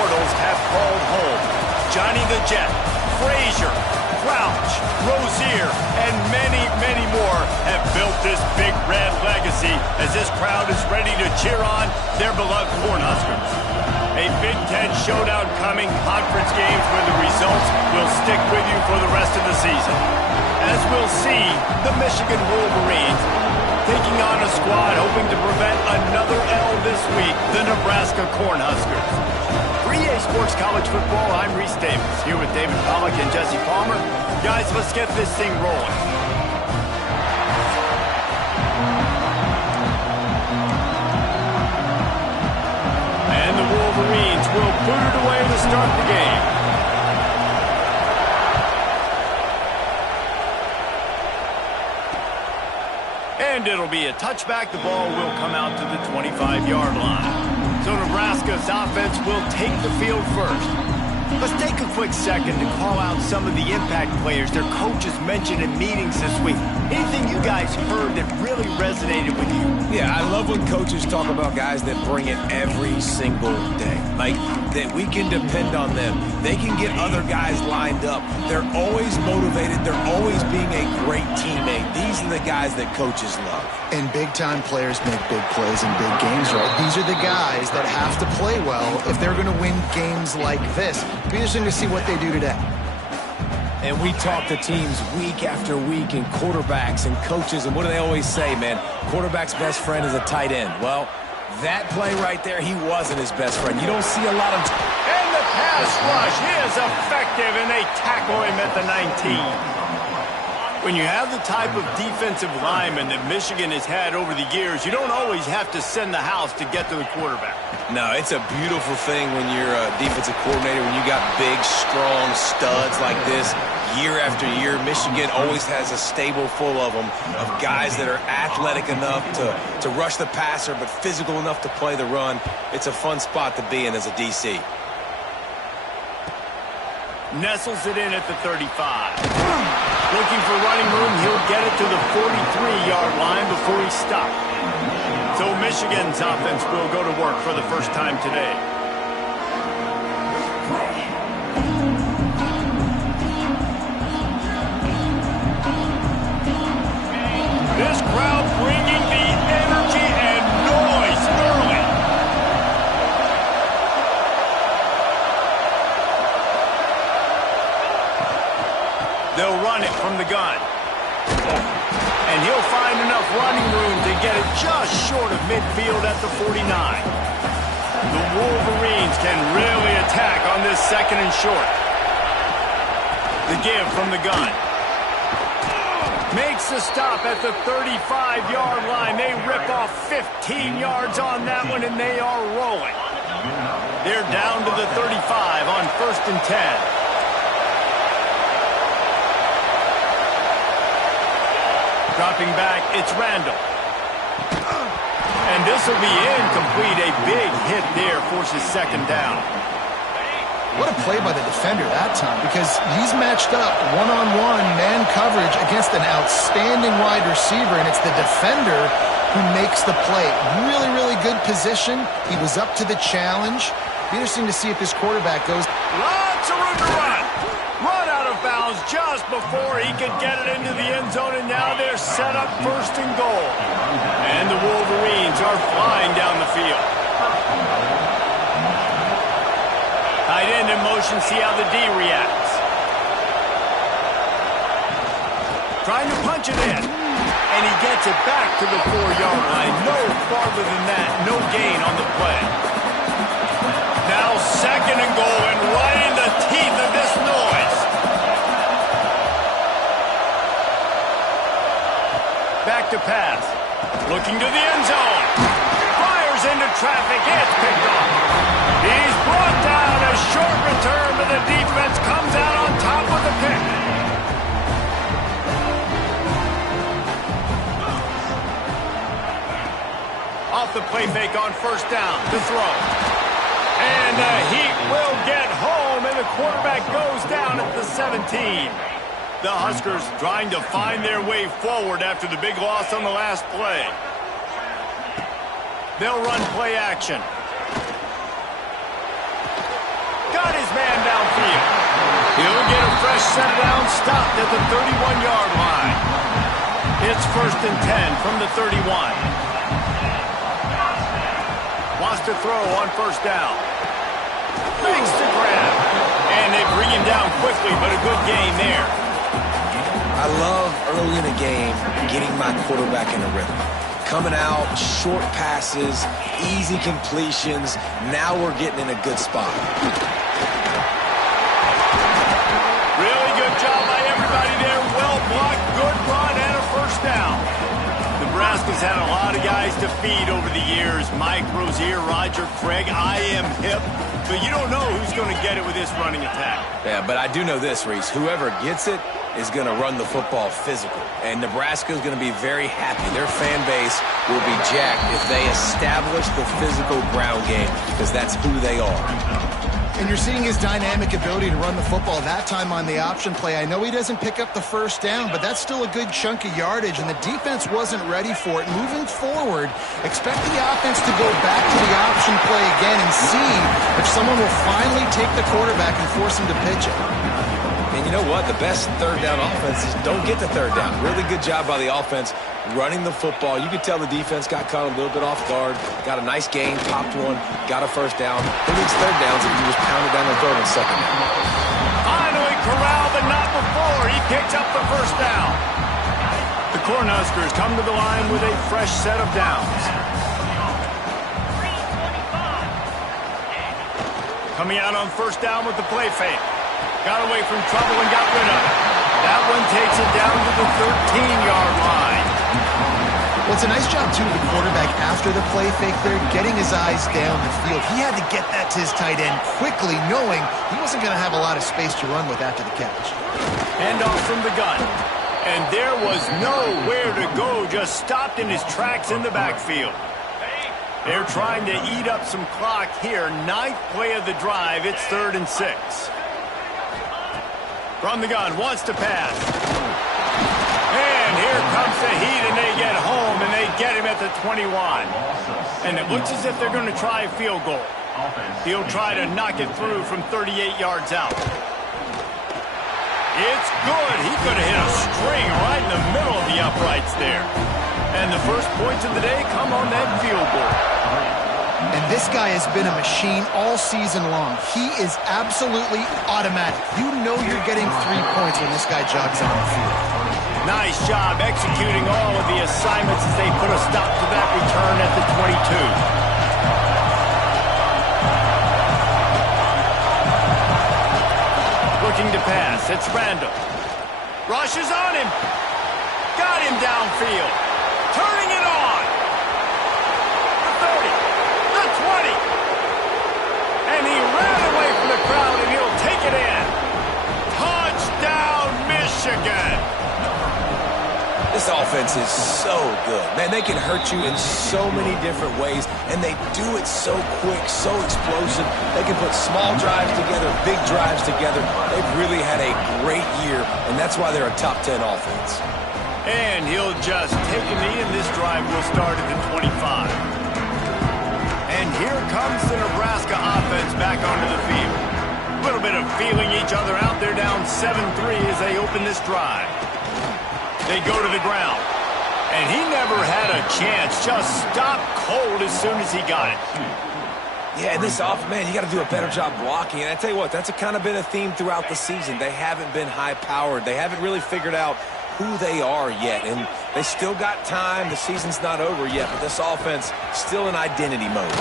immortals have called home. Johnny the Jet, Frazier, Crouch, Rozier, and many, many more have built this Big Red legacy as this crowd is ready to cheer on their beloved Cornhuskers. A Big Ten showdown coming, conference games where the results will stick with you for the rest of the season. As we'll see, the Michigan Wolverines taking on a squad hoping to prevent another L this week, the Nebraska Cornhuskers. For EA Sports College Football, I'm Reese Davis, here with David Pollack and Jesse Palmer. Guys, let's get this thing rolling. And the Wolverines will put it away to start the game. And it'll be a touchback. The ball will come out to the 25-yard line. So Nebraska's offense will take the field first. Let's take a quick second to call out some of the impact players their coaches mentioned in meetings this week. Anything you guys heard that really resonated with you? Yeah, I love when coaches talk about guys that bring it every single day. Like, that we can depend on them. They can get other guys lined up. They're always motivated. They're always being a great teammate. These are the guys that coaches love. And big-time players make big plays in big games, right? These are the guys that have to play well if they're going to win games like this. It'll be interesting to see what they do today. And we talk to teams week after week and quarterbacks and coaches, and what do they always say, man? Quarterback's best friend is a tight end. Well, that play right there, he wasn't his best friend. You don't see a lot of... And the pass rush is effective, and they tackle him at the 19. When you have the type of defensive lineman that Michigan has had over the years, you don't always have to send the house to get to the quarterback. No, it's a beautiful thing when you're a defensive coordinator, when you got big, strong studs like this. Year after year, Michigan always has a stable full of them, of guys that are athletic enough to rush the passer, but physical enough to play the run. It's a fun spot to be in as a DC. Nestles it in at the 35. Looking for running room, he'll get it to the 43-yard line before he stopped. So Michigan's offense will go to work for the first time today. This crowd bringing the energy and noise early. They'll run it from the gun. And he'll find enough running room to get it just short of midfield at the 49. The Wolverines can really attack on this second and short. The give from the gun. Makes the stop at the 35-yard line. They rip off 15 yards on that one, and they are rolling. They're down to the 35 on 1st and 10. Dropping back, it's Randall. And this will be incomplete. A big hit there forces second down. What a play by the defender that time, because he's matched up one-on-one man coverage against an outstanding wide receiver, and it's the defender who makes the play. Really, really good position. He was up to the challenge. Be interesting to see if his quarterback goes. Lots of room to run. Run out of bounds just before he could get it into the end zone, and now they're set up 1st and goal. And the Wolverines are flying down the field. Tight end in motion, see how the D reacts. Trying to punch it in. And he gets it back to the 4-yard line. No farther than that. No gain on the play. Now 2nd and goal, and right in the teeth of this noise. Back to pass. Looking to the end zone. Fires into traffic. It's picked off. He's brought down. A short return, but the defense comes out on top with the pick. Off the play fake on 1st down to throw. And the Heat will get home, and the quarterback goes down at the 17. The Huskers trying to find their way forward after the big loss on the last play. They'll run play action. set it down, stopped at the 31-yard line. It's 1st and 10 from the 31. Wants to throw on 1st down. Makes the grab. And they bring him down quickly, but a good gain there. I love early in a game getting my quarterback in a rhythm. Coming out, short passes, easy completions. Now we're getting in a good spot. Really good job by everybody there. Well blocked, good run, and a 1st down. Nebraska's had a lot of guys to feed over the years. Mike, Rozier, Roger, Craig. I am hip. But you don't know who's going to get it with this running attack. Yeah, but I do know this, Reese. Whoever gets it is going to run the football physical. And Nebraska is going to be very happy. Their fan base will be jacked if they establish the physical ground game, because that's who they are. And you're seeing his dynamic ability to run the football, that time on the option play. I know he doesn't pick up the 1st down, but that's still a good chunk of yardage, and the defense wasn't ready for it. Moving forward, expect the offense to go back to the option play again and see if someone will finally take the quarterback and force him to pitch it. And you know what? The best 3rd down offense is don't get the 3rd down. Really good job by the offense running the football. You could tell the defense got caught a little bit off guard. Got a nice gain, popped one, got a 1st down. Who needs 3rd downs if you just pounded down the throat on 2nd down? Finally corralled, but not before. He picked up the 1st down. The Cornhuskers come to the line with a fresh set of downs. Coming out on 1st down with the play fake. Got away from trouble and got rid of it. That one takes it down to the 13-yard line. Well, it's a nice job, too, of the quarterback after the play fake there, getting his eyes down the field. He had to get that to his tight end quickly, knowing he wasn't going to have a lot of space to run with after the catch. Hand off from the gun. And there was nowhere to go, just stopped in his tracks in the backfield. They're trying to eat up some clock here. 9th play of the drive. It's 3rd and 6. From the gun, wants to pass. And here comes the heat, and they get home, and they get him at the 21. And it looks as if they're going to try a field goal. He'll try to knock it through from 38 yards out. It's good. He could have hit a string right in the middle of the uprights there. And the first points of the day come on that field goal. And this guy has been a machine all season long. He is absolutely automatic. You know you're getting 3 points when this guy jogs on the field. Nice job executing all of the assignments as they put a stop to that return at the 22. Looking to pass. It's Randall. Rushes on him. Got him downfield. Turning it on. The 30. The 20. And he ran away from the crowd, and he'll take it in. Touchdown, Michigan. This offense is so good. Man, they can hurt you in so many different ways, and they do it so quick, so explosive. They can put small drives together, big drives together. They've really had a great year, and that's why they're a top 10 offense. And he'll just take a knee, and this drive will start at the 25. And here comes the Nebraska offense back onto the field. A little bit of feeling each other out. They're down 7-3 as they open this drive. They go to the ground. And he never had a chance. Just stopped cold as soon as he got it. Yeah, and this man, you got to do a better job blocking. And I tell you what, that's kind of been a theme throughout the season. They haven't been high-powered. They haven't really figured out who they are yet. And they still got time. The season's not over yet, but this offense still in identity mode.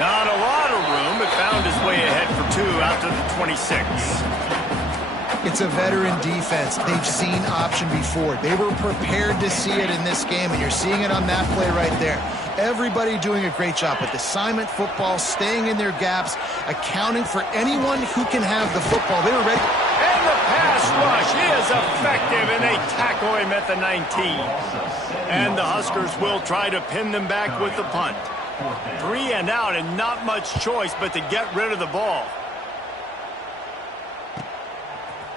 Not a lot of room, but found his way ahead for 2 out to the 26. It's a veteran defense. They've seen option before. They were prepared to see it in this game, and you're seeing it on that play right there. Everybody doing a great job with assignment football, staying in their gaps, accounting for anyone who can have the football. They were ready. And the pass rush is effective, and they tackle him at the 19. And the Huskers will try to pin them back with the punt. 3 and out, and not much choice but to get rid of the ball.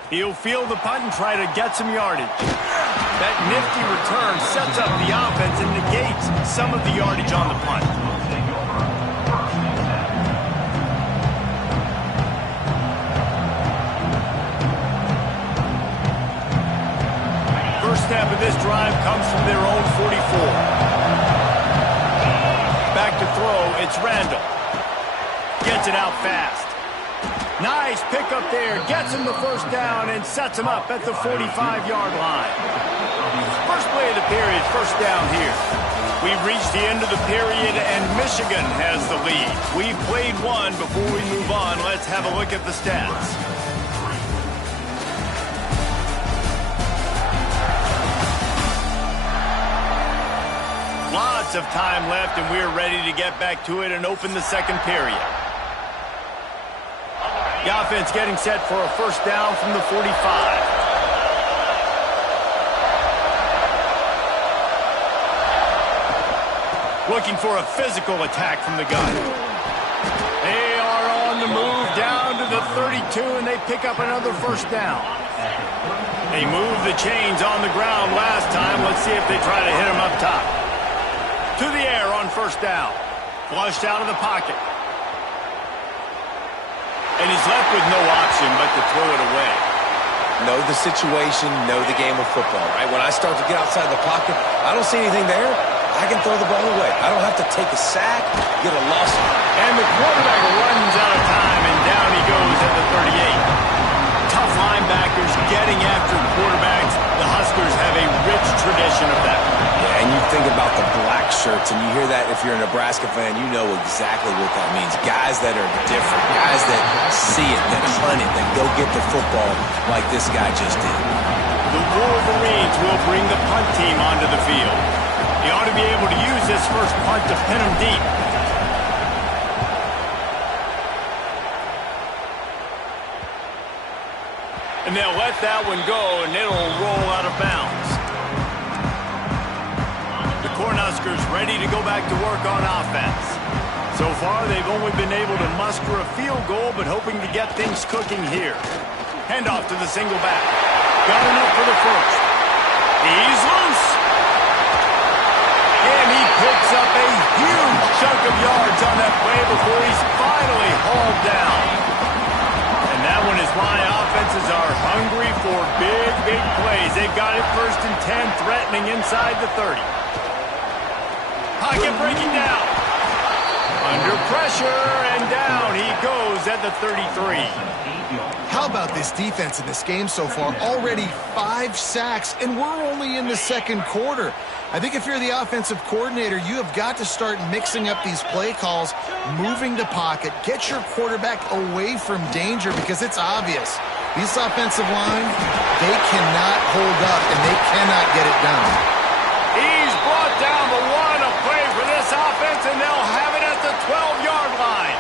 He'll field the punt and try to get some yardage. That nifty return sets up the offense and negates some of the yardage on the punt. this drive comes from their own 44. Back to throw, it's Randall. Gets it out fast. Nice pickup there. Gets him the first down and sets him up at the 45-yard line. First play of the period, first down here. We've reached the end of the period, and Michigan has the lead. We've played one. Before we move on, let's have a look at the stats. Lots of time left, and we're ready to get back to it and open the second period. The offense getting set for a first down from the 45. Looking for a physical attack from the gun. They are on the move down to the 32, and they pick up another first down. They moved the chains on the ground last time. Let's see if they try to hit them up top. To the air on first down. Flushed out of the pocket. And he's left with no option but to throw it away. Know the situation, know the game of football, right? When I start to get outside the pocket, I don't see anything there. I can throw the ball away. I don't have to take a sack, get a loss. And the quarterback runs out of time, and down he goes at the 38. Tough linebackers getting after quarterbacks. The Huskers have a rich tradition of that. Yeah, and you think about the black shirts, and you hear that if you're a Nebraska fan, you know exactly what that means. Guys that are different, guys that see it, that hunt it, that go get the football like this guy just did. The Wolverines will bring the punt team onto the field. He ought to be able to use this first punt to pin him deep. And they'll let that one go, and it'll roll out of bounds. The Cornhuskers ready to go back to work on offense. So far, they've only been able to muster a field goal, but hoping to get things cooking here. Handoff to the single back. Got enough for the first. He's loose. And he picks up a huge chunk of yards on that play before he's finally hauled down. And that one is why offenses are hungry for big, big plays. They've got it first and 10, threatening inside the 30. Pocket breaking down. Under pressure, and down he goes at the 33. How about this defense in this game so far? Already 5 sacks, and we're only in the second quarter. I think if you're the offensive coordinator, you have got to start mixing up these play calls, moving the pocket, get your quarterback away from danger, because it's obvious. This offensive line, they cannot hold up, and they cannot get it done. He's brought down the one, a play for this offense, and they'll have it at the 12-yard line.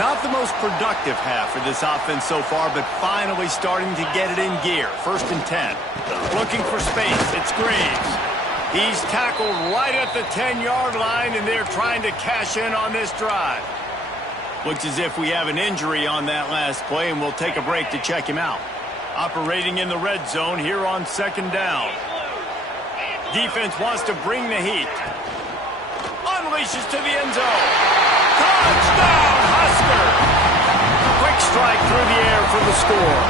Not the most productive half for this offense so far, but finally starting to get it in gear. First and 10. Looking for space. It's Graves. He's tackled right at the 10-yard line, and they're trying to cash in on this drive. Looks as if we have an injury on that last play, and we'll take a break to check him out. Operating in the red zone here on second down. Defense wants to bring the heat. Unleashes to the end zone. Touchdown, Husker! Quick strike through the air for the score.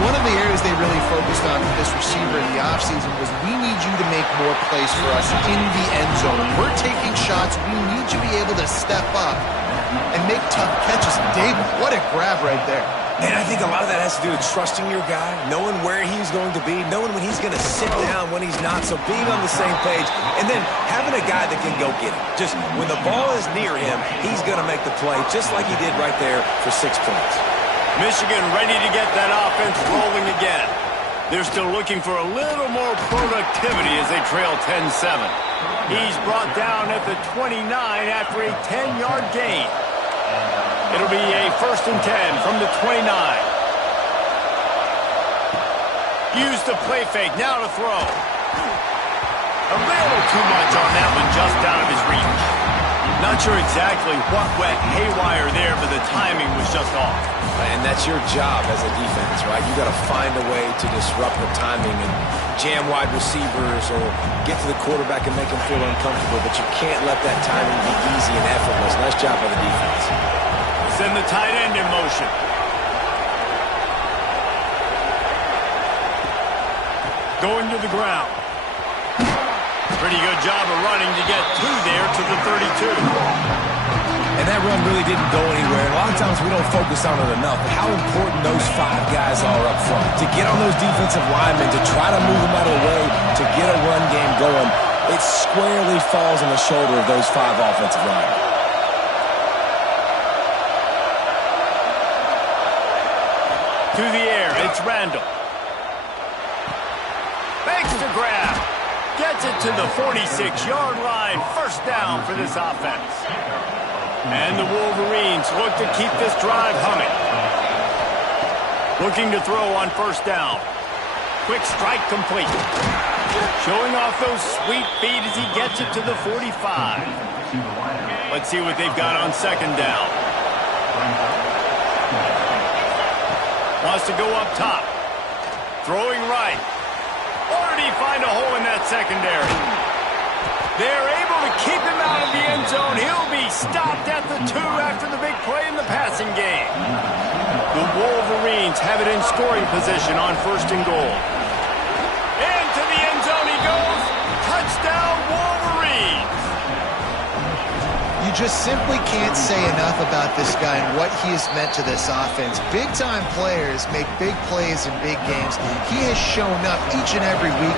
One of the areas they really focused on with this receiver in the offseason was, we need you to make more plays for us in the end zone. We're taking shots. We need you to be able to step up and make tough catches. David, what a grab right there. And I think a lot of that has to do with trusting your guy, knowing where he's going to be, knowing when he's going to sit down, when he's not, so being on the same page, and then having a guy that can go get it. Just when the ball is near him, he's going to make the play, just like he did right there for 6 points. Michigan ready to get that offense rolling again. They're still looking for a little more productivity as they trail 10-7. He's brought down at the 29 after a 10-yard gain. It'll be a first and 10 from the 29. Use the play fake, now to throw. A little too much on that one, just out of his reach. Not sure exactly what went haywire there, but the timing was just off. And that's your job as a defense, right? You got to find a way to disrupt the timing and jam wide receivers or get to the quarterback and make him feel uncomfortable, but you can't let that timing be easy and effortless. Nice job by the defense. Send the tight end in motion. going to the ground. Pretty good job of running to get there to the 32. And that run really didn't go anywhere. A lot of times we don't focus on it enough, but how important those 5 guys are up front. To get on those defensive linemen, to try to move them out of the way, to get a run game going, it squarely falls on the shoulder of those 5 offensive linemen. To the air, it's Randall. Makes the grab. Gets it to the 46-yard line. First down for this offense. And the Wolverines look to keep this drive humming. Looking to throw on first down. Quick strike complete. Showing off those sweet feet as he gets it to the 45. Let's see what they've got on second down. Wants to go up top. Throwing right. Or did he find a hole in that secondary? They're able to keep him out of the end zone. He'll be stopped at the 2 after the big play in the passing game. The Wolverines have it in scoring position on first and goal. Into the end zone he goes. Touchdown, Wolverines. You just simply can't say enough about this guy and what he has meant to this offense. Big-time players make big plays in big games. He has shown up each and every week.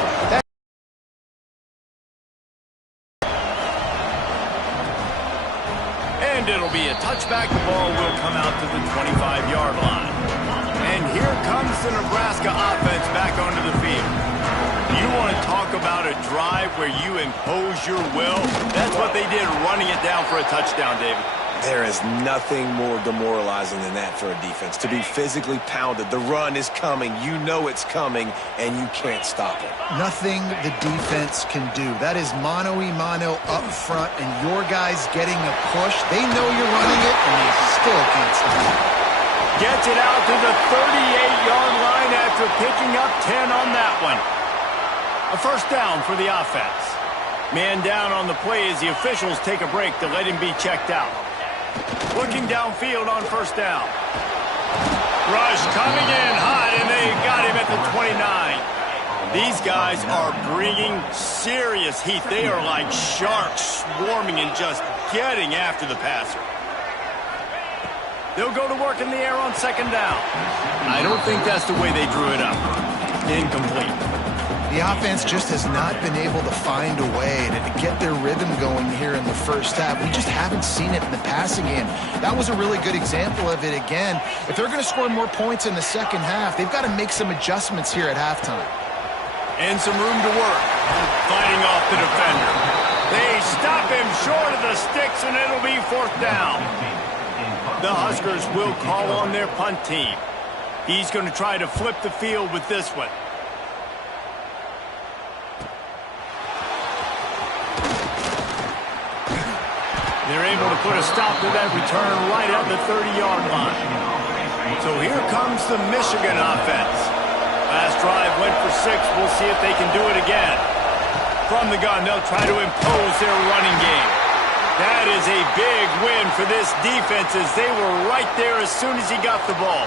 And it'll be a touchback. The ball will come out to the 25-yard line. And here comes the Nebraska offense back onto the field. You want to talk about a drive where you impose your will? That's what they did, running it down for a touchdown, David. There is nothing more demoralizing than that for a defense. To be physically pounded. The run is coming. You know it's coming, and you can't stop it. Nothing the defense can do. That is mano-a-mano up front, and your guys getting a push. They know you're running it, and they still can't stop it. Gets it out to the 38-yard line after picking up 10 on that one. A first down for the offense. Man down on the play as the officials take a break to let him be checked out. Looking downfield on first down. Rush coming in hot, and they got him at the 29. These guys are bringing serious heat. They are like sharks swarming and just getting after the passer. They'll go to work in the air on second down. I don't think that's the way they drew it up. Incomplete. The offense just has not been able to find a way to get their rhythm going here in the first half. We just haven't seen it in the passing game. That was a really good example of it again. If they're going to score more points in the second half, they've got to make some adjustments here at halftime. And some room to work. Fighting off the defender. They stop him short of the sticks, and it'll be fourth down. The Huskers will call on their punt team. He's going to try to flip the field with this one. They're able to put a stop to that return right at the 30-yard line. So here comes the Michigan offense. Last drive went for 6. We'll see if they can do it again. From the gun, they'll try to impose their running game. That is a big win for this defense as they were right there as soon as he got the ball.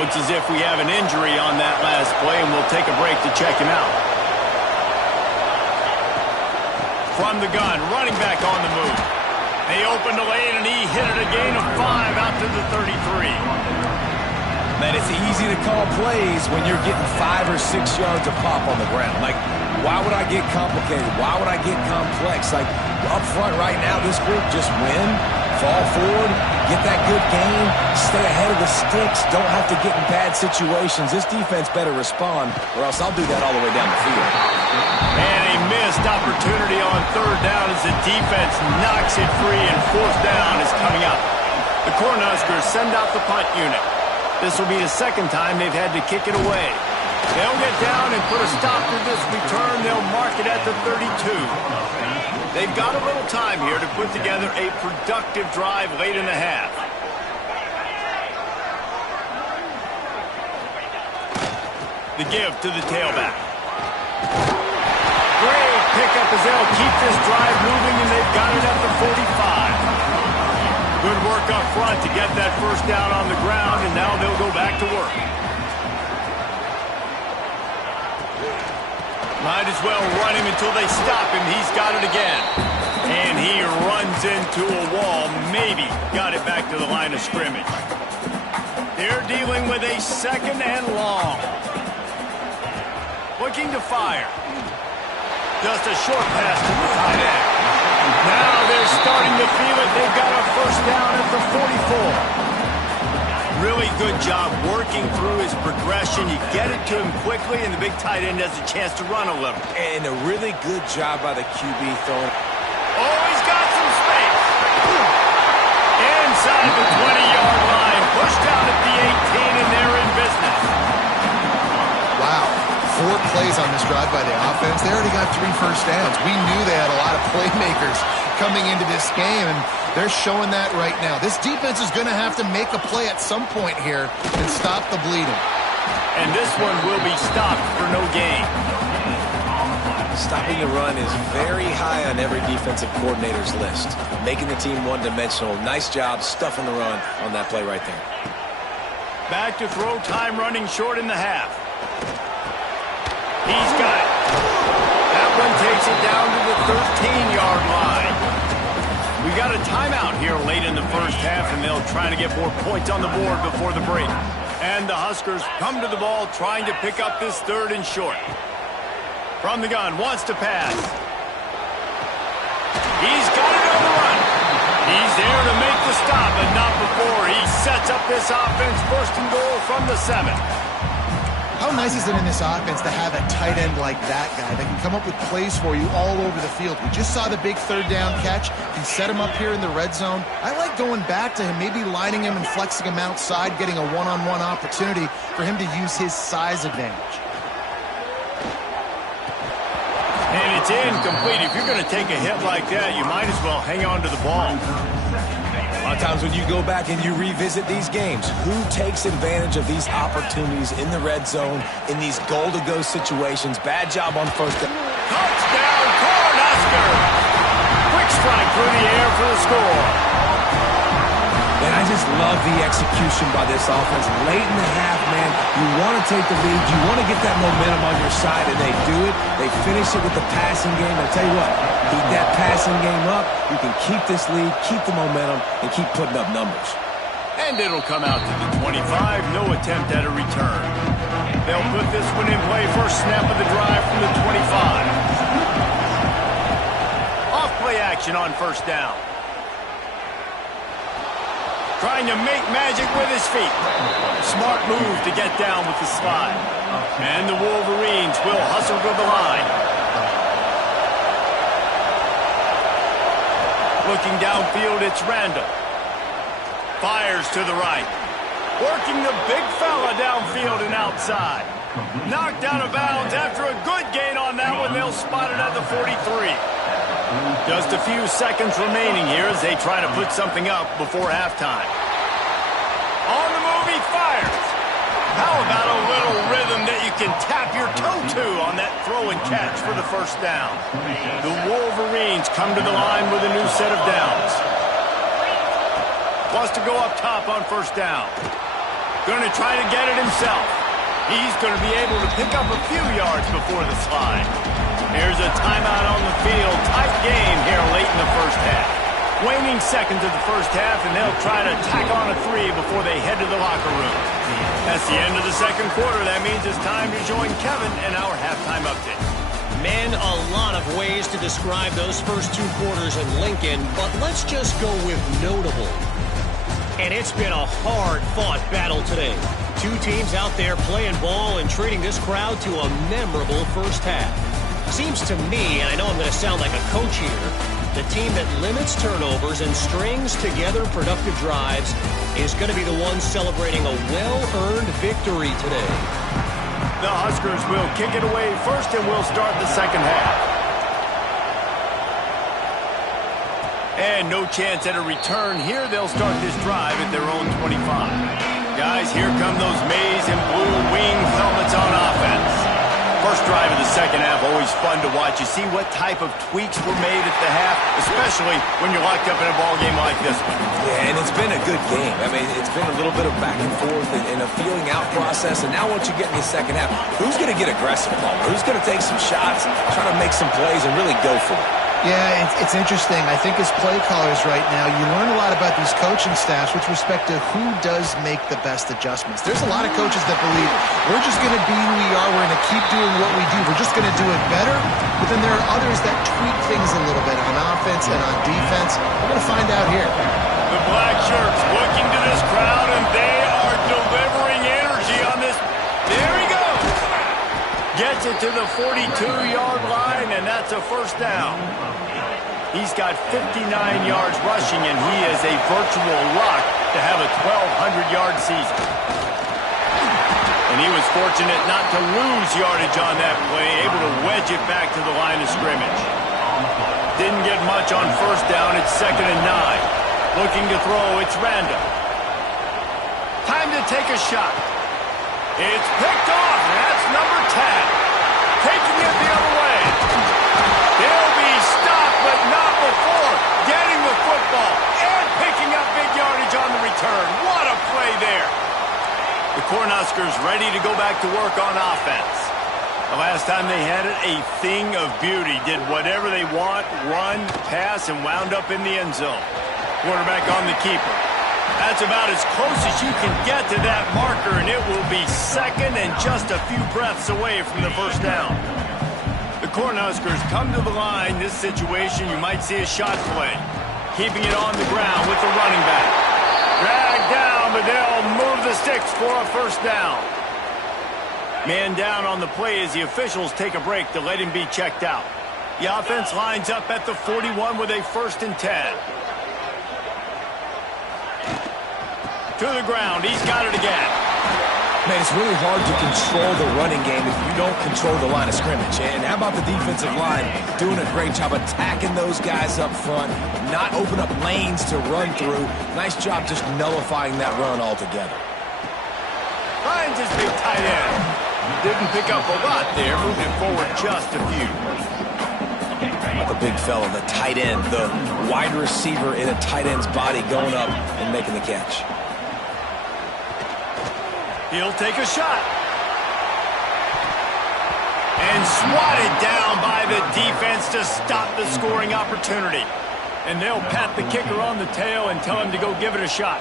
Looks as if we have an injury on that last play, and we'll take a break to check him out. From the gun, running back on the move. They opened the lane, and he hit it a gain of 5 out to the 33. Man, it's easy to call plays when you're getting 5 or 6 yards of pop on the ground. Like, why would I get complicated? Why would I get complex? Like, up front right now, this group just win, fall forward, get that good game, stay ahead of the sticks, don't have to get in bad situations. This defense better respond, or else I'll do that all the way down the field. And a missed opportunity on third down as the defense knocks it free, and fourth down is coming up. The Cornhuskers send out the punt unit. This will be the second time they've had to kick it away. They'll get down and put a stop to this return. They'll mark it at the 32. They've got a little time here to put together a productive drive late in the half. The give to the tailback. Great pickup as they'll keep this drive moving, and they've got it at the 45. Good work up front to get that first down on the ground, and now they'll go back to work. Might as well run him until they stop him. He's got it again. And he runs into a wall. Maybe got it back to the line of scrimmage. They're dealing with a 2nd and long. Looking to fire. Just a short pass to the tight end. Now they're starting to feel it. They've got a 1st down at the 44. Really good job working through his progression. You get it to him quickly, and the big tight end has a chance to run a little. And a really good job by the QB throwing. Oh, he's got some space. Inside the 20-yard line. Pushed down at the 18, and they're in business. Wow. 4 plays on this drive by the offense. They already got 3 first downs. We knew they had a lot of playmakers coming into this game, and they're showing that right now. This defense is going to have to make a play at some point here and stop the bleeding. And this one will be stopped for no gain. Stopping the run is very high on every defensive coordinator's list. Making the team one-dimensional. Nice job stuffing the run on that play right there. Back to throw time, running short in the half. He's got it. That one takes it down to the 13-yard line. We got a timeout here late in the 1st half, and they'll try to get more points on the board before the break. And the Huskers come to the ball trying to pick up this 3rd and short. From the gun, wants to pass. He's got it on the run. He's there to make the stop, but not before. He sets up this offense 1st and goal from the 7. How nice is it in this offense to have a tight end like that guy that can come up with plays for you all over the field? We just saw the big 3rd down catch. He set him up here in the red zone. I like going back to him, maybe lining him and flexing him outside, getting a one-on-one opportunity for him to use his size advantage. And it's incomplete. If you're going to take a hit like that, you might as well hang on to the ball. A lot of times when you go back and you revisit these games, who takes advantage of these opportunities in the red zone, in these goal-to-go situations? Bad job on 1st down. Touchdown, Cornhusker! Quick strike through the air for the score. And I just love the execution by this offense. Late in the half, man, you want to take the lead. You want to get that momentum on your side, and they do it. They finish it with the passing game. I'll tell you what, keep that passing game up. You can keep this lead, keep the momentum, and keep putting up numbers. And it'll come out to the 25. No attempt at a return. They'll put this one in play. First snap of the drive from the 25. Off play action on 1st down. Trying to make magic with his feet. Smart move to get down with the slide. And the Wolverines will hustle to the line. Looking downfield, it's Randall. Fires to the right. Working the big fella downfield and outside. Knocked out of bounds after a good gain on that one. They'll spot it at the 43. Just a few seconds remaining here as they try to put something up before halftime. On the move, he fires. How about a little rhythm that you can tap your toe to on that throw and catch for the 1st down? The Wolverines come to the line with a new set of downs. Wants to go up top on 1st down. Going to try to get it himself. He's going to be able to pick up a few yards before the slide. Here's a timeout on the field. Tight game here late in the 1st half. Waning seconds of the 1st half, and they'll try to tack on a 3 before they head to the locker room. That's the end of the 2nd quarter. That means it's time to join Kevin in our halftime update. Man, a lot of ways to describe those first 2 quarters in Lincoln, but let's just go with notable. And it's been a hard-fought battle today. 2 teams out there playing ball and treating this crowd to a memorable 1st half. Seems to me, and I know I'm going to sound like a coach here, the team that limits turnovers and strings together productive drives is going to be the one celebrating a well-earned victory today. The Huskers will kick it away first, and we'll start the 2nd half. And no chance at a return here. They'll start this drive at their own 25. Guys, here come those maize and blue wing helmets on offense. First drive of the second half, always fun to watch. You see what type of tweaks were made at the half, especially when you're locked up in a ball game like this one. Yeah, and it's been a good game. I mean, it's been a little bit of back and forth and a feeling out process. And now once you get in the second half, who's going to get aggressive, Paul? Who's going to take some shots, try to make some plays, and really go for it? Yeah, it's interesting. I think as play callers right now, you learn a lot about these coaching staffs with respect to who does make the best adjustments. There's a lot of coaches that believe we're just going to be who we are. We're going to keep doing what we do. We're just going to do it better. But then there are others that tweak things a little bit on offense and on defense. We're going to find out here. The black shirts looking to this crowd, and they are delivering energy on this. There he goes. Gets it to the 42-yard line, and that's a first down. He's got 59 yards rushing, and he is a virtual lock to have a 1,200-yard season. And he was fortunate not to lose yardage on that play, able to wedge it back to the line of scrimmage. Didn't get much on first down. It's 2nd and 9. Looking to throw, it's Randall. Time to take a shot. It's picked off, and that's number 10. Taking it the other way. They'll be stopped, but not before getting the football and picking up big yardage on the return. What a play there. The Cornhuskers ready to go back to work on offense. The last time they had it, a thing of beauty. Did whatever they want, run, pass, and wound up in the end zone. Quarterback on the keeper. That's about as close as you can get to that marker, and it will be second and just a few breaths away from the first down. The Cornhuskers come to the line. This situation, you might see a shot play. Keeping it on the ground with the running back. Dragged down, but they'll move the sticks for a first down. Man down on the play as the officials take a break to let him be checked out. The offense lines up at the 41 with a 1st and 10. To the ground. He's got it again. Man, it's really hard to control the running game if you don't control the line of scrimmage. And how about the defensive line doing a great job attacking those guys up front, not open up lanes to run through. Nice job just nullifying that run altogether. Finds his big tight end. Didn't pick up a lot there, moved it forward just a few. The big fella, the tight end, the wide receiver in a tight end's body going up and making the catch. He'll take a shot. And swatted down by the defense to stop the scoring opportunity. And they'll pat the kicker on the tail and tell him to go give it a shot.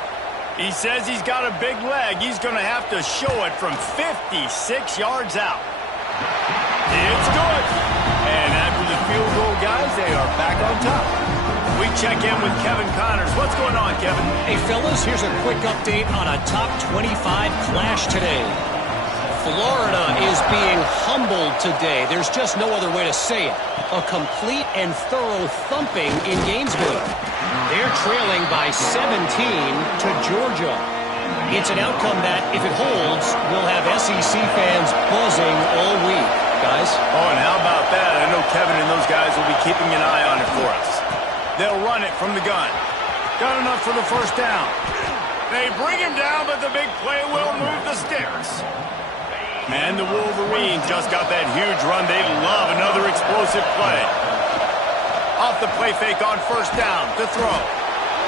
He says he's got a big leg. He's going to have to show it from 56 yards out. It's good. And after the field goal, guys, they are back on top. We check in with Kevin Connors. What's going on, Kevin? Hey, fellas, here's a quick update on a top 25 clash today. Florida is being humbled today. There's just no other way to say it. A complete and thorough thumping in Gainesville. They're trailing by 17 to Georgia. It's an outcome that, if it holds, will have SEC fans buzzing all week. Guys? Oh, and how about that? I know Kevin and those guys will be keeping an eye on it for us. They'll run it from the gun. Got enough for the first down. They bring him down, but the big play will move the sticks. And the Wolverines just got that huge run. They love another explosive play. Off the play fake on first down to throw.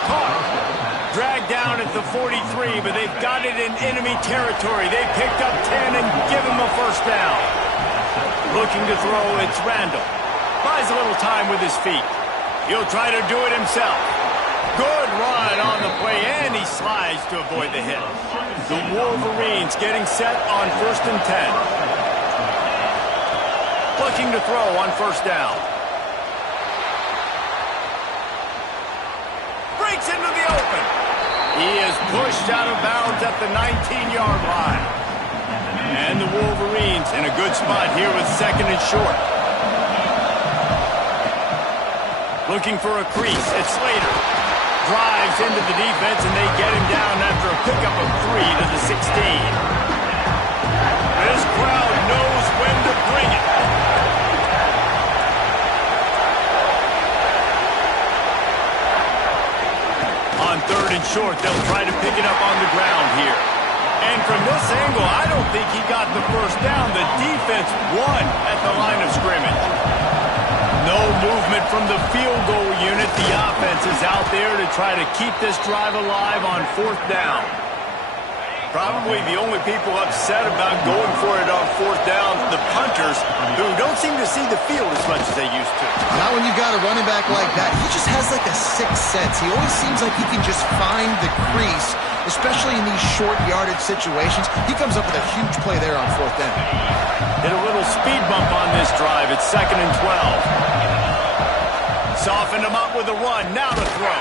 Caught. Dragged down at the 43, but they've got it in enemy territory. They picked up 10 and give him a first down. Looking to throw, it's Randall. Buys a little time with his feet. He'll try to do it himself. Good run on the play, and he slides to avoid the hit. The Wolverines getting set on 1st and 10. Looking to throw on first down. Breaks into the open. He is pushed out of bounds at the 19-yard line. And the Wolverines in a good spot here with 2nd and short. Looking for a crease. It's Slater. Drives into the defense, and they get him down after a pickup of 3 to the 16. This crowd knows when to bring it. On 3rd and short, they'll try to pick it up on the ground here. And from this angle, I don't think he got the first down. The defense won at the line of scrimmage. No movement from the field goal unit. The offense is out there to try to keep this drive alive on 4th down. Probably the only people upset about going for it on 4th down, the punters, who don't seem to see the field as much as they used to. Not when you got a running back like that. He just has like a sixth sense. He always seems like he can just find the crease, especially in these short yardage situations. He comes up with a huge play there on 4th down. Hit a little speed bump on this drive. It's 2nd and 12. Softened him up with a run. Now to throw.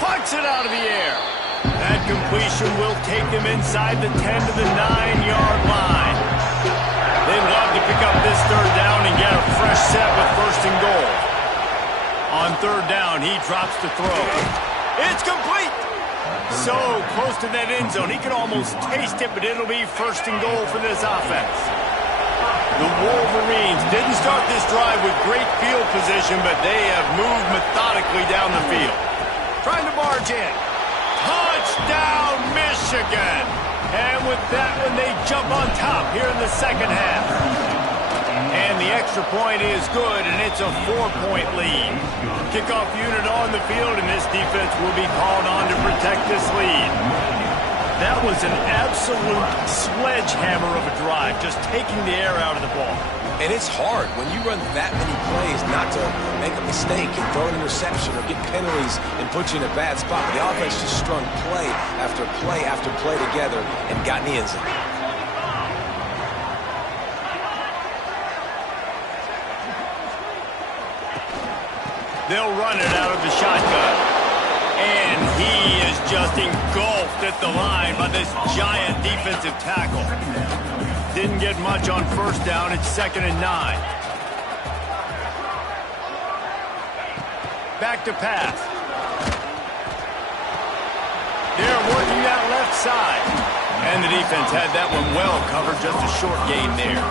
Pucks it out of the air. That completion will take them inside the 10 to the 9-yard line. They'd love to pick up this 3rd down and get a fresh set with 1st and goal. On 3rd down, he drops to throw. It's complete. So close to that end zone. He could almost taste it, but it'll be 1st and goal for this offense. The Wolverines didn't start this drive with great field position, but they have moved methodically down the field. Trying to barge in. Touchdown, Michigan! And with that one, they jump on top here in the 2nd half. And the extra point is good, and it's a 4-point lead. Kickoff unit on the field, and this defense will be called on to protect this lead. That was an absolute sledgehammer of a drive, just taking the air out of the ball. And it's hard when you run that many plays not to make a mistake and throw an interception or get penalties and put you in a bad spot. The offense just strung play after play after play together and got in the end zone. They'll run it out of the shotgun. And he is just engulfed at the line by this giant defensive tackle. Didn't get much on 1st down. It's 2nd and 9. Back to pass. They're working that left side. And the defense had that one well covered. Just a short gain there.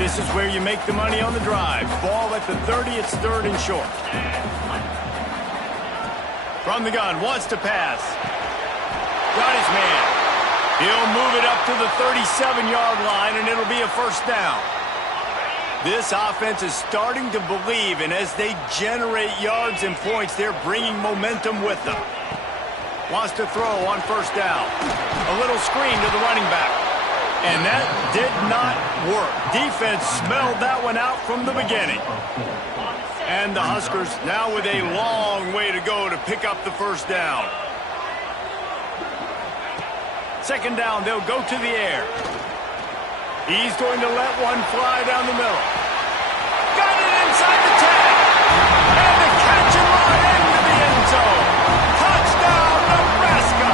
This is where you make the money on the drive. Ball at the 30. It's 3rd and short. From the gun. Wants to pass. Got his man. He'll move it up to the 37-yard line, and it'll be a 1st down. This offense is starting to believe, and as they generate yards and points, they're bringing momentum with them. Wants to throw on 1st down. A little screen to the running back. And that did not work. Defense smelled that one out from the beginning. And the Huskers now with a long way to go to pick up the 1st down. 2nd down, they'll go to the air. He's going to let one fly down the middle. Got it inside the 10. And the catch and run into the end zone. Touchdown, Nebraska.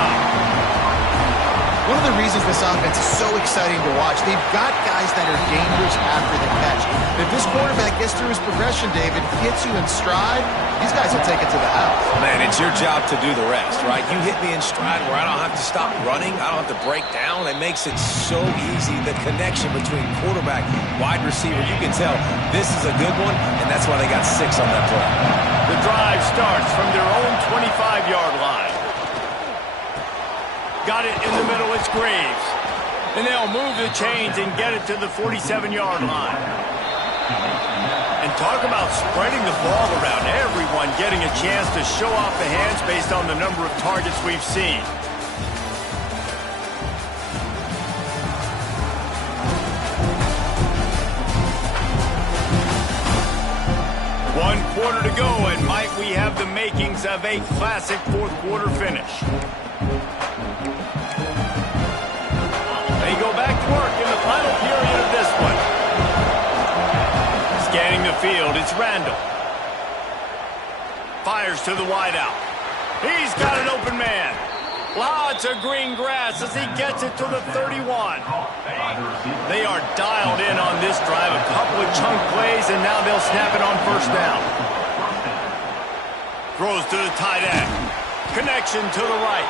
One of the reasons this offense is so exciting to watch, they've got guys that are dangerous after the catch. If this quarterback gets through his progression, David, hits you in stride, these guys will take it to the house. Man, it's your job to do the rest, right? You hit me in stride where I don't have to stop running. I don't have to break down. It makes it so easy. The connection between quarterback, wide receiver, you can tell this is a good one, and that's why they got 6 on that play. The drive starts from their own 25-yard line. Got it in the middle, it's Graves. And they'll move the chains and get it to the 47-yard line. And talk about spreading the ball around. Everyone getting a chance to show off the hands based on the number of targets we've seen. One quarter to go, and might we have the makings of a classic 4th quarter finish. They go back to work in the final period of this one. Scanning the field, it's Randall. Fires to the wideout. He's got an open man. Lots of green grass as he gets it to the 31. They are dialed in on this drive. A couple of chunk plays, and now they'll snap it on 1st down. Throws to the tight end. Connection to the right.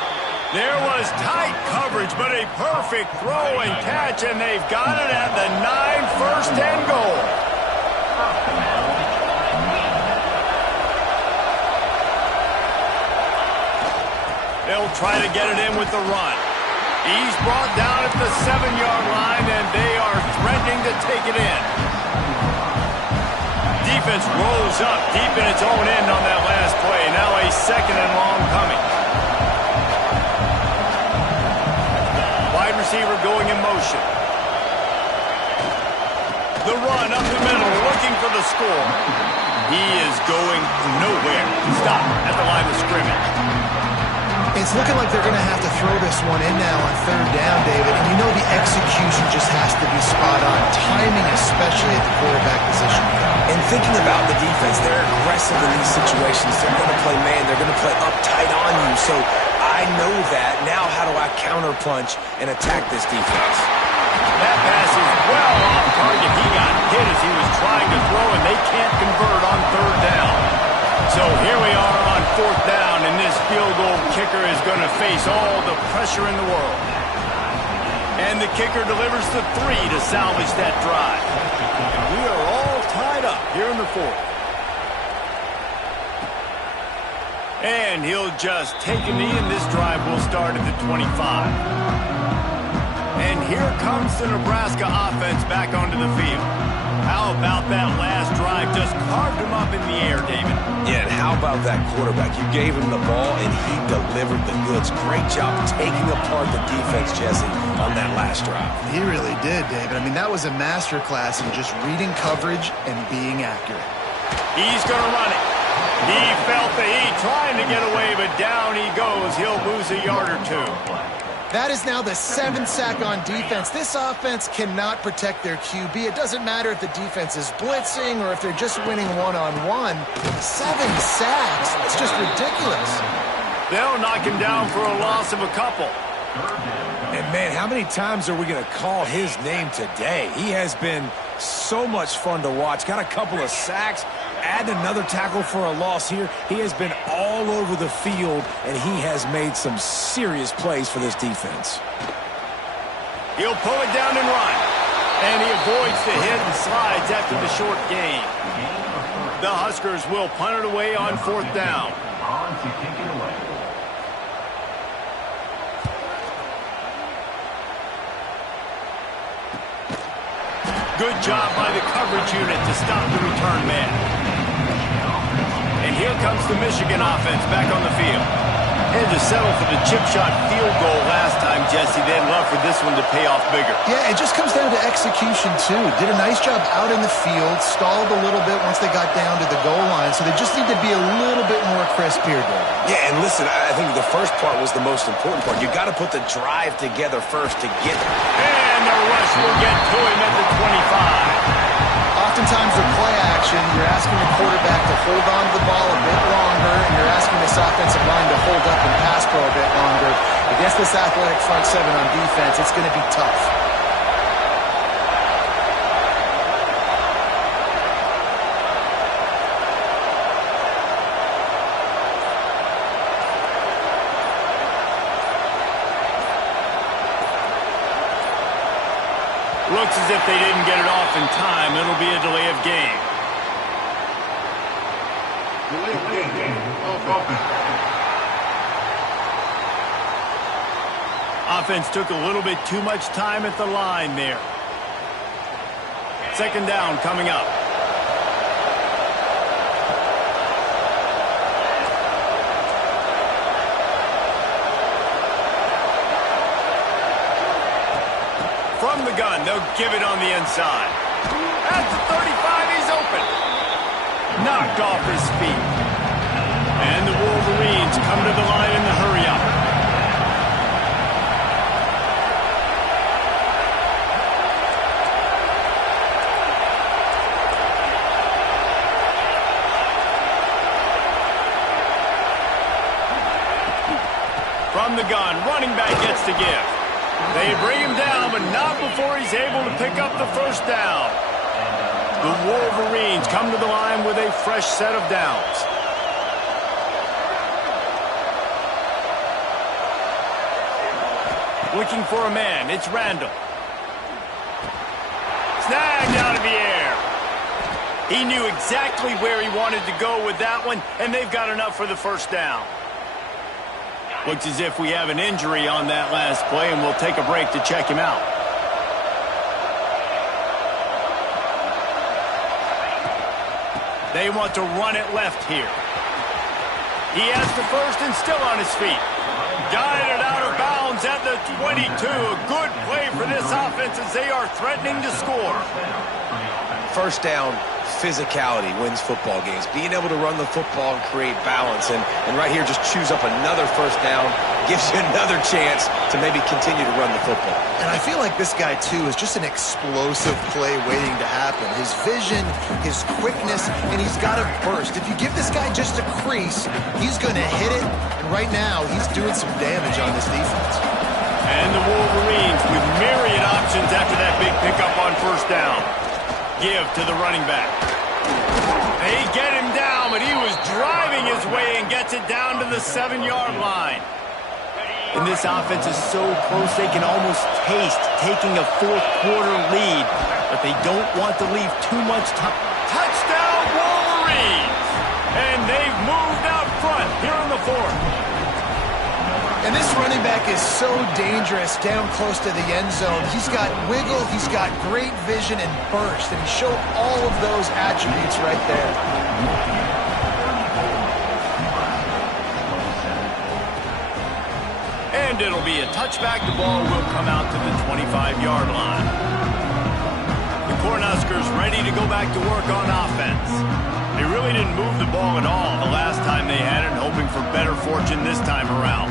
There was tight coverage, but a perfect throw and catch, and they've got it at the 9, 1st and goal. They'll try to get it in with the run. He's brought down at the 7-yard line, and they are threatening to take it in. Defense rolls up deep in its own end on that last play. Now a 2nd and long coming. Wide receiver going in motion. The run up the middle, looking for the score. He is going nowhere. Stop at the line of scrimmage. It's looking like they're going to have to throw this one in now on 3rd down, David. And you know the execution just has to be spot on. Timing, especially at the quarterback position. And thinking about the defense, they're aggressive in these situations. They're going to play man. They're going to play up tight on you. So I know that. Now how do I counterpunch and attack this defense? That pass is well off target. He got hit as he was trying to throw, and they can't convert on 3rd down. So here we are on 4th down, and this field goal kicker is going to face all the pressure in the world. And the kicker delivers the 3 to salvage that drive. And we are all tied up here in the 4th. And he'll just take a knee, and this drive will start at the 25. And here comes the Nebraska offense back onto the field. How about that last drive? Just carved him up in the air, David. Yeah, and how about that quarterback? You gave him the ball, and he delivered the goods. Great job taking apart the defense, Jesse, on that last drive. He really did, David. I mean, that was a masterclass in just reading coverage and being accurate. He's going to run it. He felt the heat trying to get away, but down he goes. He'll lose a yard or 2. That is now the 7th sack on defense. This offense cannot protect their QB. It doesn't matter if the defense is blitzing or if they're just winning one-on-one. 7 sacks. That's just ridiculous. They'll knock him down for a loss of a couple. And, man, how many times are we going to call his name today? He has been so much fun to watch. Got a couple of sacks. Add another tackle for a loss here. He has been all over the field, and he has made some serious plays for this defense. He'll pull it down and run. And he avoids the hit and slides after the short gain. The Huskers will punt it away on 4th down. Good job by the coverage unit to stop the return man. And here comes the Michigan offense back on the field. Had to settle for the chip shot field goal last time, Jesse. They'd love for this one to pay off bigger. Yeah, it just comes down to execution, too. Did a nice job out in the field, stalled a little bit once they got down to the goal line, so they just need to be a little bit more crisp here, Dave. Yeah, and listen, I think the first part was the most important part. You got to put the drive together first to get it. And the rush will get to him at the 25. Oftentimes with play action, you're asking the quarterback to hold on to the ball a bit longer, and you're asking this offensive line to hold up and pass pro a bit longer. Against this athletic front 7 on defense, it's going to be tough. Looks as if they didn't get it off in time. It'll be a delay of game. Offense took a little bit too much time at the line there. 2nd down coming up. From the gun, they'll give it on the inside. At the 35, he's open. Knocked off his feet. And the Wolverines come to the line in the hurry-up. From the gun, running back gets to give. They bring him down, but not before he's able to pick up the 1st down. The Wolverines come to the line with a fresh set of downs. Looking for a man, it's Randall. Snagged out of the air. He knew exactly where he wanted to go with that one, and they've got enough for the 1st down. Looks as if we have an injury on that last play, and we'll take a break to check him out. They want to run it left here. He has the first and still on his feet. Guided out of bounds at the 22. A good play for this offense as they are threatening to score. First down, physicality wins football games. Being able to run the football and create balance. And right here, just choose up another first down. Gives you another chance to maybe continue to run the football. And I feel like this guy, too, is just an explosive play waiting to happen. His vision, his quickness, and he's got a burst. If you give this guy just a crease, he's going to hit it. And right now, he's doing some damage on this defense. And the Wolverines with myriad options after that big pickup on first down. Give to the running back. They get him down, but he was driving his way and gets it down to the 7-yard line. And this offense is so close they can almost taste taking a fourth-quarter lead, but they don't want to leave too much time. Touchdown, Wolverines! And they've moved out front here in the fourth. And this running back is so dangerous down close to the end zone. He's got wiggle, he's got great vision and burst, and he showed all of those attributes right there. And it'll be a touchback. The ball will come out to the 25-yard line. The Cornhuskers ready to go back to work on offense. They really didn't move the ball at all the last time they had it, hoping for better fortune this time around.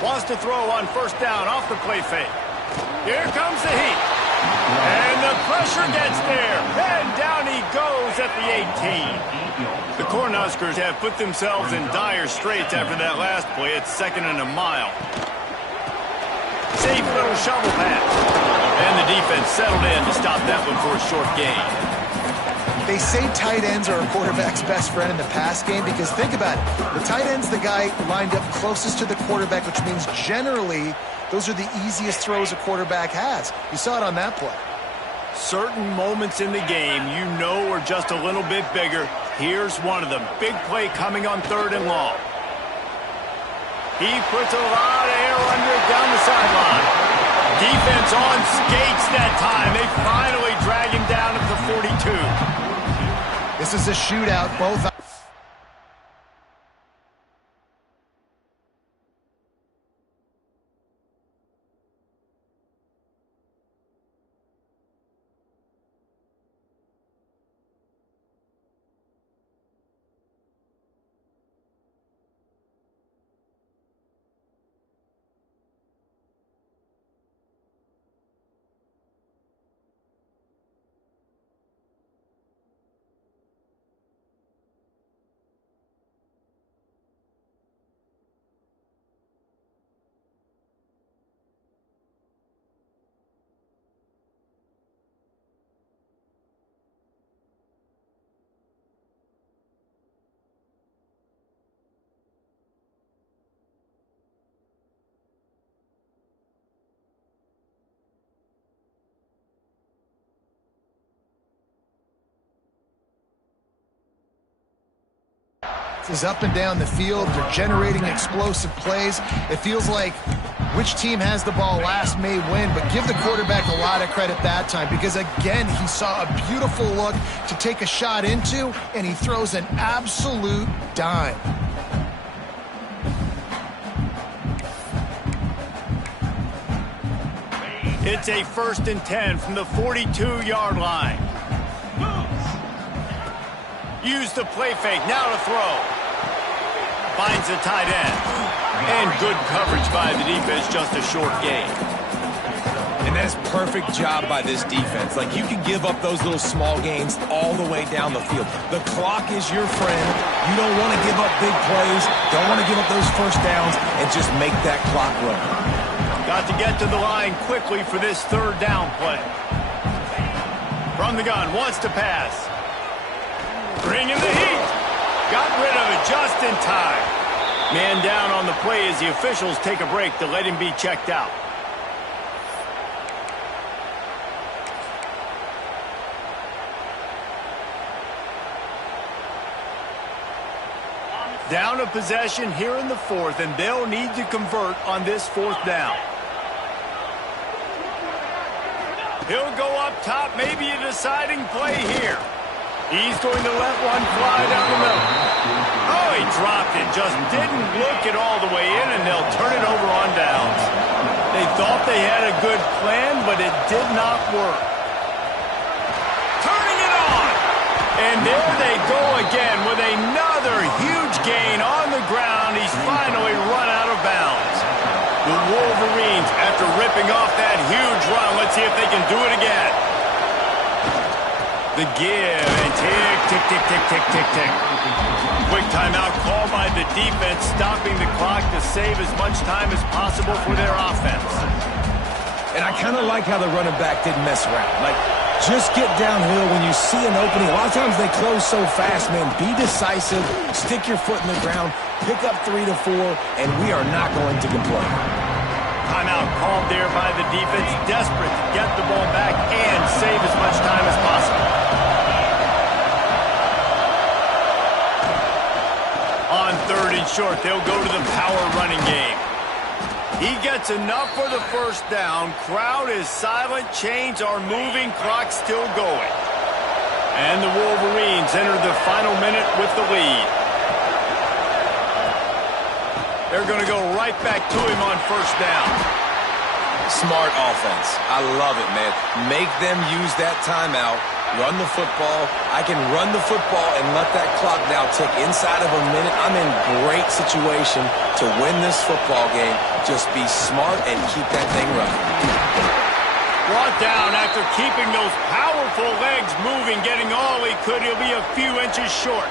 Wants to throw on first down off the play fake. Here comes the heat. And the pressure gets there. And down he goes at the 18. The Cornhuskers have put themselves in dire straits after that last play. It's 2nd and a mile. Safe little shovel pass. And the defense settled in to stop that one for a short gain. They say tight ends are a quarterback's best friend in the pass game because think about it. The tight end's the guy lined up closest to the quarterback, which means generally those are the easiest throws a quarterback has. You saw it on that play. Certain moments in the game you know are just a little bit bigger. Here's one of them. Big play coming on 3rd and long. He puts a lot of air under it down the sideline. Defense on skates that time. They finally drag him down at the 42. This is a shootout. Both. Is up and down the field. They're generating explosive plays. It feels like which team has the ball last may win, but give the quarterback a lot of credit that time because, again, he saw a beautiful look to take a shot into, and he throws an absolute dime. It's a 1st and 10 from the 42-yard line. Use the play fake, now to throw. Finds the tight end. And good coverage by the defense, just a short gain. And that's perfect job by this defense. Like, you can give up those little small gains all the way down the field. The clock is your friend. You don't want to give up big plays. Don't want to give up those first downs and just make that clock run. Got to get to the line quickly for this 3rd down play. From the gun, wants to pass. Bring in the heat. Got rid of it just in time. Man down on the play as the officials take a break to let him be checked out. Down a possession here in the fourth, and they'll need to convert on this fourth down. He'll go up top, maybe a deciding play here. He's going to let one fly down the middle. Oh, he dropped it. Just didn't look it all the way in, and they'll turn it over on downs. They thought they had a good plan, but it did not work. Turning it on. And there they go again with another huge gain on the ground. He's finally run out of bounds. The Wolverines, after ripping off that huge run, let's see if they can do it again. The give and tick, tick, tick, tick, tick, tick, tick. Quick timeout called by the defense, stopping the clock to save as much time as possible for their offense. And I kind of like how the running back didn't mess around. Like, just get downhill when you see an opening. A lot of times they close so fast, man. Be decisive, stick your foot in the ground, pick up 3 to 4, and we are not going to complain. Timeout called there by the defense, desperate to get the ball back and save as much time as possible. On 3rd and short, they'll go to the power running game. He gets enough for the first down. Crowd is silent. Chains are moving. Clock still going. And the Wolverines enter the final minute with the lead. They're going to go right back to him on first down. Smart offense. I love it, man. Make them use that timeout. Run the football. I can run the football and let that clock now tick inside of a minute. I'm in great situation to win this football game. Just be smart and keep that thing running. Brought down after keeping those powerful legs moving, getting all he could. He'll be a few inches short.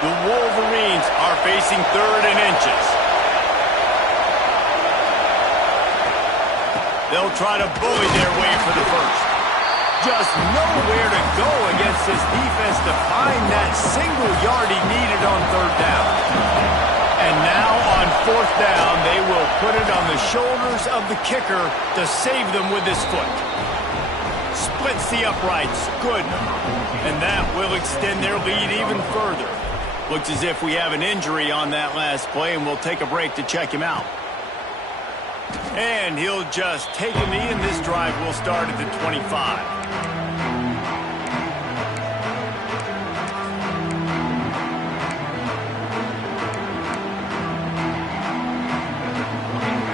The Wolverines are facing 3rd and inches. They'll try to bully their way for the first. Just nowhere to go against this defense to find that single yard he needed on 3rd down. And now on 4th down, they will put it on the shoulders of the kicker to save them with his foot. Splits the uprights. Good. And that will extend their lead even further. Looks as if we have an injury on that last play, and we'll take a break to check him out. And he'll just take a knee, and this drive will start at the 25.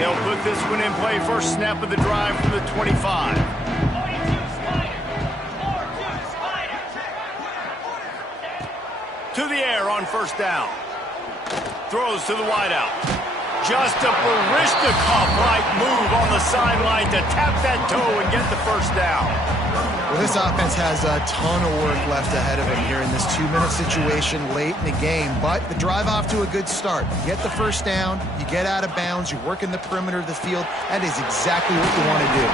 They'll put this one in play. First snap of the drive from the 25. To the air on first down. Throws to the wideout. Just a Barishnikov-like move on the sideline to tap that toe and get the first down. Well, this offense has a ton of work left ahead of it here in this 2-minute situation late in the game, but the drive off to a good start. You get the first down, you get out of bounds, you work in the perimeter of the field. That is exactly what you want to do.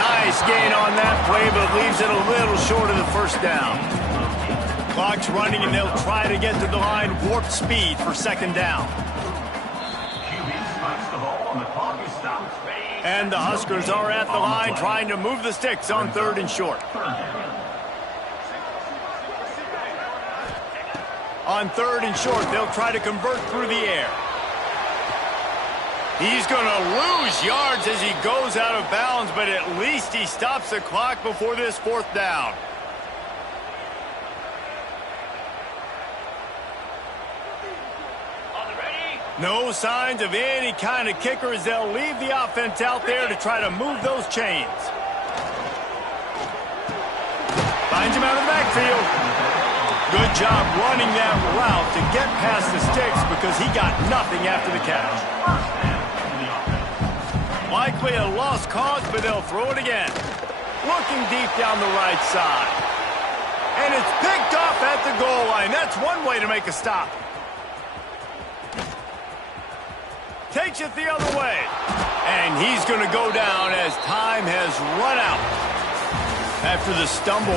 Nice gain on that play, but leaves it a little short of the first down. Clock's running, and they'll try to get to the line warp speed for 2nd down. And the Huskers are at the line trying to move the sticks on 3rd and short. On 3rd and short, they'll try to convert through the air. He's going to lose yards as he goes out of bounds, but at least he stops the clock before this 4th down. No signs of any kind of kicker as they'll leave the offense out there to try to move those chains. Finds him out of the backfield. Good job running that route to get past the sticks because he got nothing after the catch. Likely a lost cause, but they'll throw it again. Looking deep down the right side. And it's picked off at the goal line. That's one way to make a stop. Takes it the other way. And he's going to go down as time has run out. After the stumble.